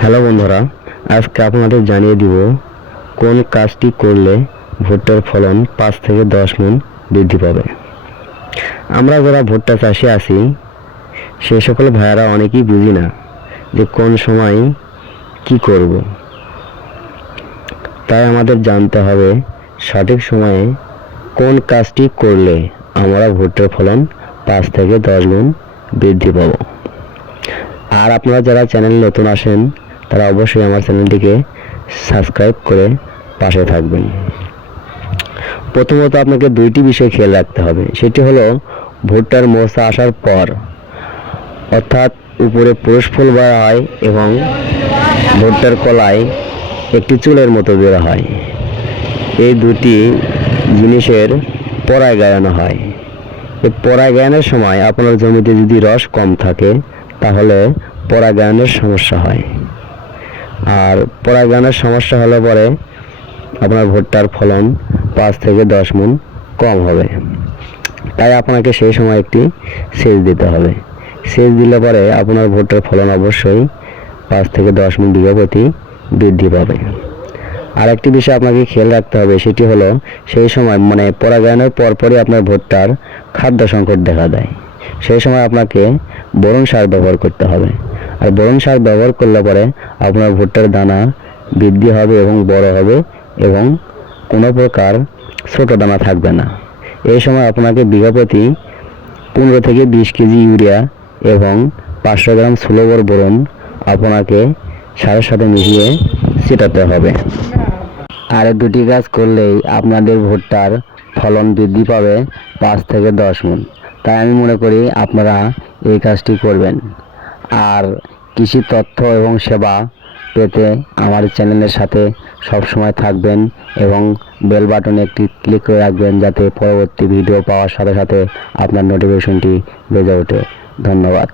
Hello বন্ধুরা, আজকে আপনাদের জানিয়ে দিব কোন কাজটি করলে ভুট্টার ফলন 5 থেকে 10 গুণ বৃদ্ধি পাবে। আমরা যারা ভুট্টা চাষি আছি সে সকল ভাইয়েরা অনেকেই বুঝি না যে কোন সময় কি করব। তাই আমাদের জানতে হবে সঠিক সময়ে কোন কাজটি করলে আমরা ভুট্টার ফলন 5 থেকে 10 গুণ বৃদ্ধি পাব। আর আপনারা যারা চ্যানেলে নতুন আসেন তারা অবশ্যই আমার চ্যানেলটিকে সাবস্ক্রাইব করে পাশে থাকবেন। প্রথমত আপনাকে দুইটি বিষয় খেয়াল রাখতে হবে, সেটি হলো ভুট্টার মোচা আসার পর, অর্থাৎ উপরে পুরুষ ফুল বার হয় এবং ভুট্টার কলায় একটি চুলের মতো বের হয়। এই দুটি জিনিসের পরাগায়ন হয়। এই পরাগায়নের সময় আপনার জমিতে যদি রস কম থাকে তাহলে পরাগায়নের সমস্যা হয়, আর পরাগায়নের সমস্যা হলে পরে আপনার ভুট্টার ফলন 5 থেকে 10 গুণ কম হবে। তাই আপনাকে সেই সময় একটি সেচ দিতে হবে। সেচ দিলে পরে আপনার ভুট্টার ফলন অবশ্যই 5 থেকে 10 গুণ বিঘা প্রতি বৃদ্ধি পাবে। আর একটি বিষয় আপনাকে খেয়াল রাখতে হবে, সেটি হলো সেই সময় পরাগায়নের পরপরই আপনার ভুট্টার খাদ্য সংকট দেখা দেয়। সেই সময় আপনাকে বোরন সার ব্যবহার করতে হবে। আর বোরন সার ব্যবহার করলে পরে আপনার ভুট্টার দানা বৃদ্ধি হবে এবং বড় হবে এবং কোনো প্রকার ছোট দানা থাকবে না। এই সময় আপনাকে বিঘা প্রতি 15 থেকে 20 কেজি ইউরিয়া এবং 500 গ্রাম সুলভর বোরন আপনাকে সারের সাথে মিশিয়ে ছিটাতে হবে। আর দুটি কাজ করলেই আপনাদের ভুট্টার ফলন বৃদ্ধি পাবে 5 থেকে 10 গুণ। তাই আমি মনে করি আপনারা এই কাজটি করবেন। আর কৃষি তথ্য এবং সেবা পেতে আমার চ্যানেলের সাথে সবসময় থাকবেন এবং বেল বাটনে একটি ক্লিক করে রাখবেন, যাতে পরবর্তী ভিডিও পাওয়ার সাথে সাথে আপনার নোটিফিকেশনটি বেজে ওঠে। ধন্যবাদ।